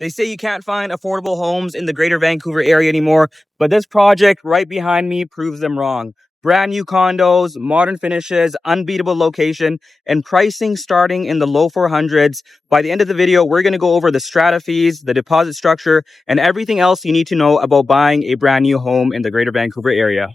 They say you can't find affordable homes in the greater Vancouver area anymore, but this project right behind me proves them wrong. Brand new condos, modern finishes, unbeatable location, and pricing starting in the low 400s. By the end of the video, we're going to go over the strata fees, the deposit structure, and everything else you need to know about buying a brand new home in the greater Vancouver area.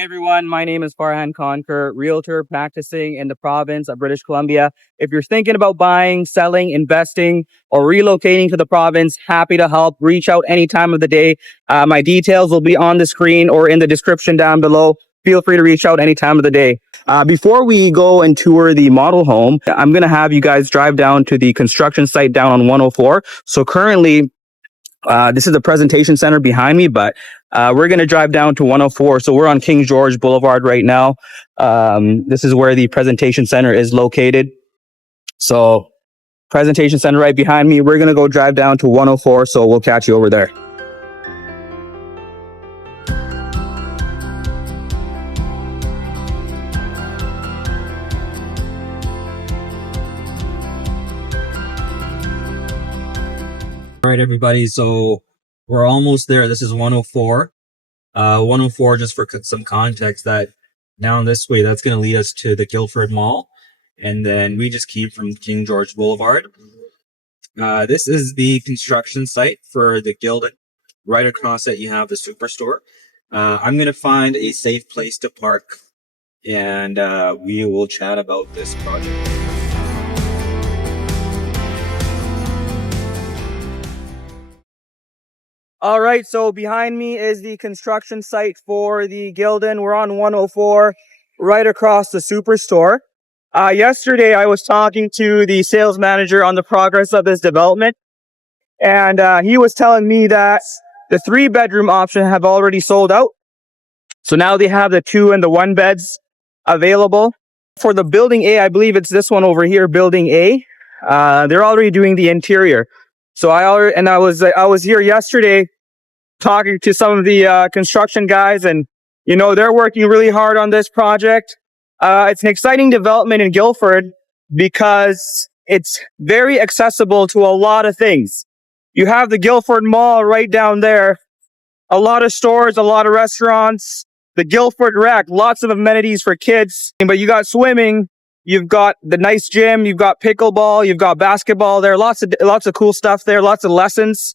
Hey everyone, my name is Farhan Khondker, realtor practicing in the province of British Columbia. If you're thinking about buying, selling, investing, or relocating to the province, happy to help. Reach out any time of the day. My details will be on the screen or in the description down below. Feel free to reach out any time of the day. Before we go and tour the model home, I'm going to have you guys drive down to the construction site down on 104. So currently, this is the presentation center behind me, but we're going to drive down to 104. So we're on King George Boulevard right now. This is where the presentation center is located. So presentation center right behind me. We're going to go drive down to 104. So we'll catch you over there. All right, everybody. So we're almost there. This is 104. 104, just for some context, that down this way, that's going to lead us to the Guildford Mall. And then we just came from King George Boulevard. This is the construction site for the Guilden. Right across it, you have the superstore. I'm going to find a safe place to park, and we will chat about this project. All right, so behind me is the construction site for the Guilden. We're on 104, right across the superstore. Yesterday, I was talking to the sales manager on the progress of this development, and he was telling me that the 3-bedroom option have already sold out. So now they have the 2 and the 1 beds available. For the building A, I believe it's this one over here, building A. They're already doing the interior. So I was here yesterday talking to some of the construction guys, and you know, they're working really hard on this project. It's an exciting development in Guildford because it's very accessible to a lot of things. You have the Guildford Mall right down there, a lot of stores, a lot of restaurants, the Guildford Rec, lots of amenities for kids. But you got swimming. You've got the nice gym, you've got pickleball, you've got basketball there, lots of cool stuff there, lots of lessons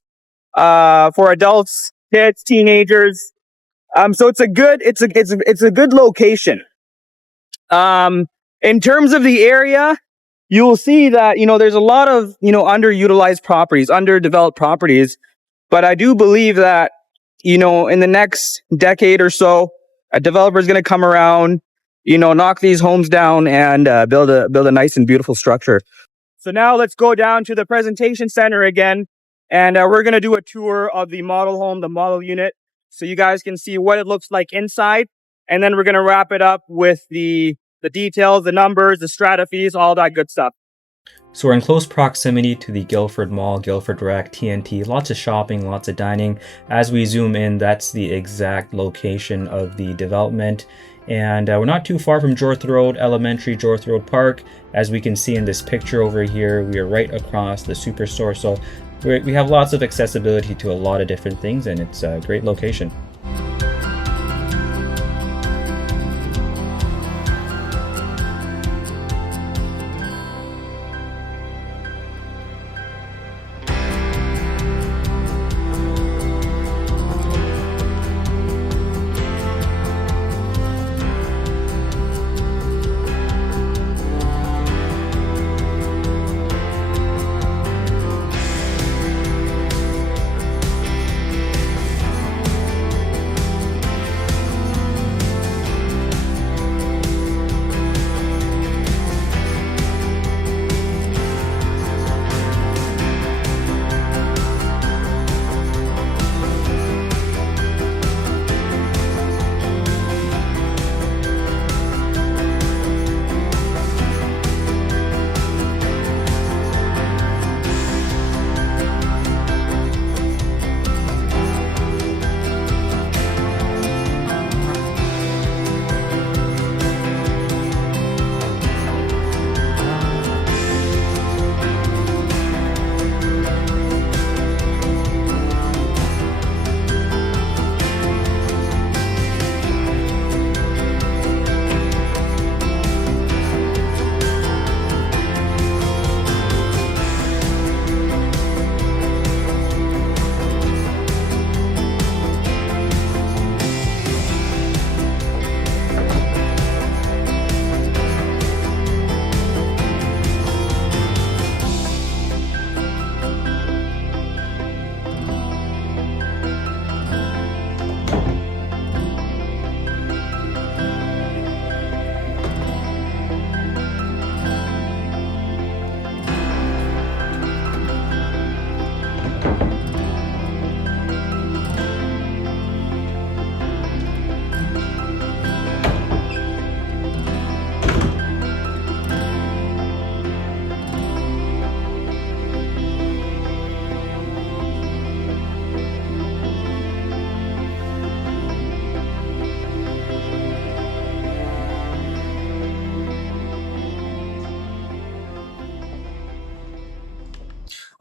for adults, kids, teenagers. So it's a good location. In terms of the area, you will see that, you know, there's a lot of, you know, underutilized properties, underdeveloped properties. But I do believe that, you know, in the next decade or so, a developer is going to come around, you know, knock these homes down and build a nice and beautiful structure. So now let's go down to the presentation center again, and we're going to do a tour of the model home, the model unit, so you guys can see what it looks like inside. And then we're going to wrap it up with the details, the numbers, the strata fees, all that good stuff. So we're in close proximity to the Guildford Mall, Guildford Rec, TNT, lots of shopping, lots of dining. As we zoom in, that's the exact location of the development. And we're not too far from Jorth Road Elementary, Jorth Road Park. As we can see in this picture over here, we are right across the superstore. So we have lots of accessibility to a lot of different things, and it's a great location.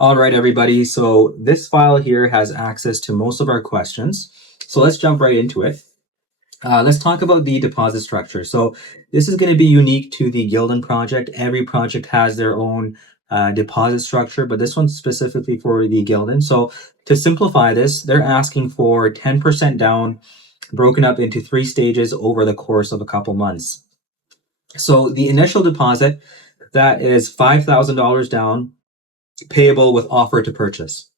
All right, everybody. So this file here has access to most of our questions. So let's jump right into it. Let's talk about the deposit structure. So this is going to be unique to the Guilden project. Every project has their own deposit structure, but this one's specifically for the Guilden. So to simplify this, they're asking for 10% down, broken up into 3 stages over the course of a couple months. So the initial deposit, that is $5,000 down, payable with offer to purchase.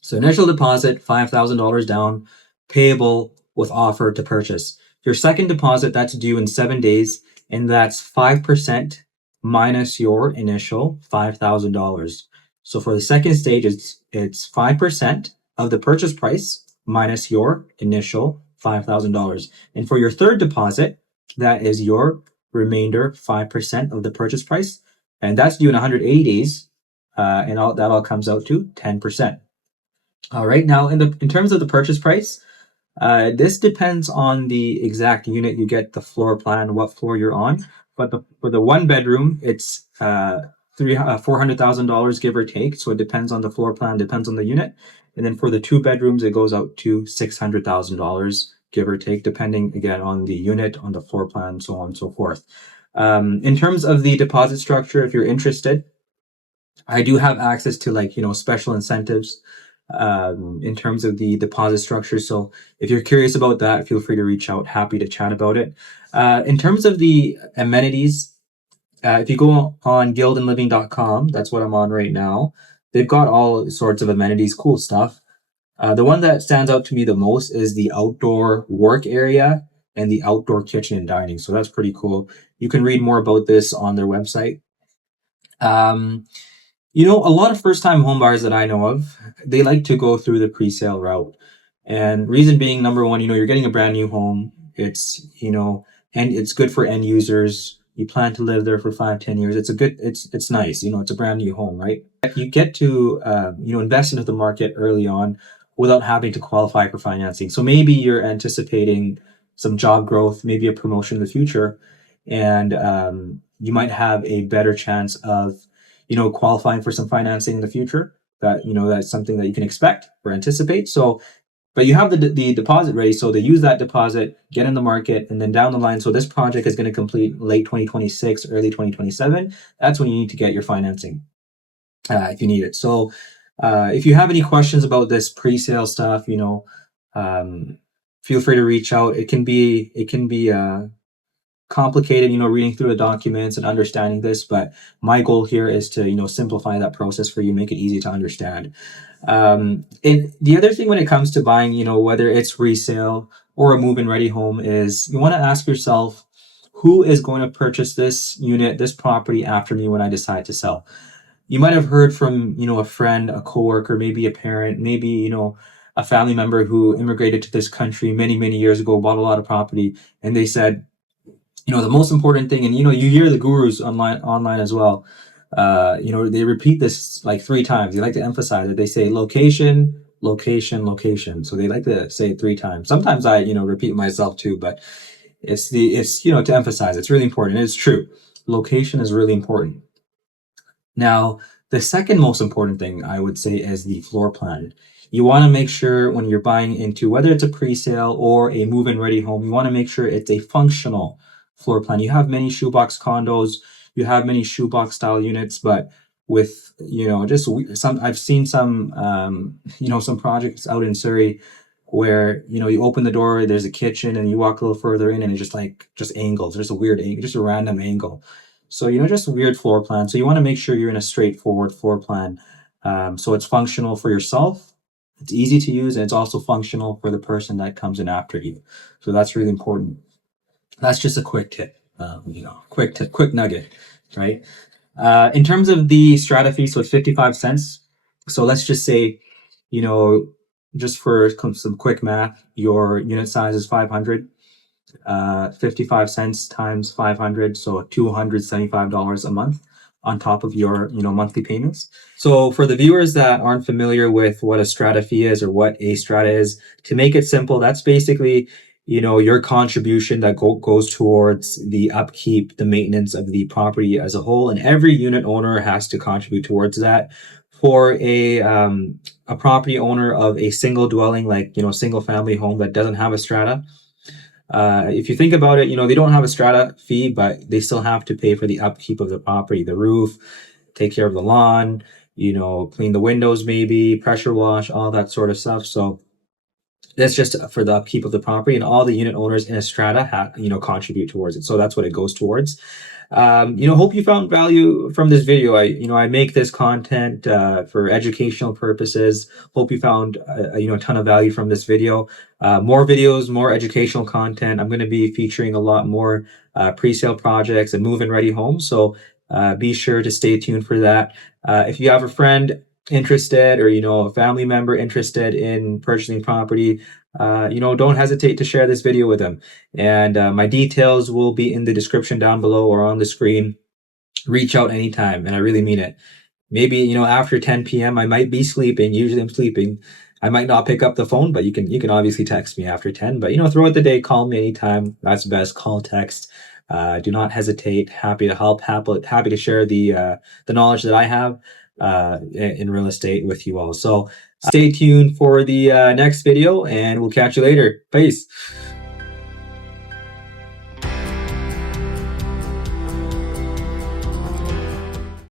So initial deposit, $5,000 down, payable with offer to purchase. Your second deposit, that's due in 7 days, and that's 5% minus your initial $5,000. So for the second stage, it's 5% of the purchase price minus your initial $5,000. And for your third deposit, that is your remainder 5% of the purchase price, and that's due in 180 days, and that all comes out to 10%. All right, now in terms of the purchase price, this depends on the exact unit you get, the floor plan, what floor you're on. But for the 1 bedroom, it's $400,000 give or take. So it depends on the floor plan, depends on the unit. And then for the 2 bedrooms, it goes out to $600,000 give or take, depending again on the unit, on the floor plan, so on and so forth. In terms of the deposit structure, if you're interested, I do have access to special incentives in terms of the deposit structure. So if you're curious about that, feel free to reach out. Happy to chat about it. In terms of the amenities, if you go on guildenliving.com, that's what I'm on right now. They've got all sorts of amenities, cool stuff. The one that stands out to me the most is the outdoor work area and the outdoor kitchen and dining. So that's pretty cool. You can read more about this on their website. A lot of first-time homebuyers that I know of, they like to go through the pre-sale route. And reason being, number one, you're getting a brand new home. It's, and it's good for end users. You plan to live there for 5-10 years. It's nice. It's a brand new home, right? You get to, invest into the market early on without having to qualify for financing. So maybe you're anticipating some job growth, maybe a promotion in the future, and you might have a better chance of qualifying for some financing in the future. That's something that you can expect or anticipate. So, but you have the deposit ready. So they use that deposit, get in the market, and then down the line. So this project is going to complete late 2026, early 2027. That's when you need to get your financing, if you need it. So, if you have any questions about this pre-sale stuff, feel free to reach out. It can be complicated, reading through the documents and understanding this, but my goal here is to, simplify that process for you, make it easy to understand. And the other thing when it comes to buying, whether it's resale or a move-in ready home, is you want to ask yourself, who is going to purchase this unit, this property after me when I decide to sell? You might have heard from, a friend, a coworker, maybe a parent, maybe, a family member who immigrated to this country many, many years ago, bought a lot of property, and they said, the most important thing, and you hear the gurus online as well. They repeat this like 3 times. They like to emphasize it. They say location, location, location. So they like to say it 3 times. Sometimes I, repeat myself too, but it's to emphasize. It's really important. It's true. Location is really important. Now, the second most important thing I would say is the floor plan. You want to make sure when you're buying into, whether it's a pre-sale or a move-in ready home, you want to make sure it's a functional floor plan. You have many shoebox condos, you have many shoebox style units, but with, I've seen some, some projects out in Surrey where, you open the door, there's a kitchen, and you walk a little further in and it's just angles. There's a weird angle, just a random angle. So, just a weird floor plan. So you want to make sure you're in a straightforward floor plan. So it's functional for yourself, it's easy to use, and it's also functional for the person that comes in after you. So that's really important. That's just a quick tip, quick nugget, right? In terms of the strata fee, so it's 55 cents. So let's just say, just for some quick math, your unit size is 500. 55 cents times 500, so $275 a month on top of your monthly payments. So for the viewers that aren't familiar with what a strata fee is or what a strata is, to make it simple, that's basically your contribution that goes towards the upkeep, the maintenance of the property as a whole, and every unit owner has to contribute towards that for a property owner of a single dwelling, like, single family home that doesn't have a strata. If you think about it, they don't have a strata fee, but they still have to pay for the upkeep of the property, the roof, take care of the lawn, clean the windows, maybe pressure wash, all that sort of stuff. So that's just for the upkeep of the property, and all the unit owners in a strata contribute towards it. So that's what it goes towards. Hope you found value from this video. I make this content for educational purposes. Hope you found a ton of value from this video. More videos, more educational content. I'm going to be featuring a lot more pre-sale projects and move-in ready homes. So be sure to stay tuned for that. If you have a friend interested, or a family member interested in purchasing property, don't hesitate to share this video with them. And my details will be in the description down below or on the screen. Reach out anytime, and I really mean it. Maybe after 10 p.m. I might be sleeping. Usually I'm sleeping. I might not pick up the phone, but you can obviously text me after 10. But throughout the day, call me anytime. That's best. Call, text. Do not hesitate. Happy to help. Happy to share the knowledge that I have in real estate with you all. So stay tuned for the next video, and we'll catch you later. Peace.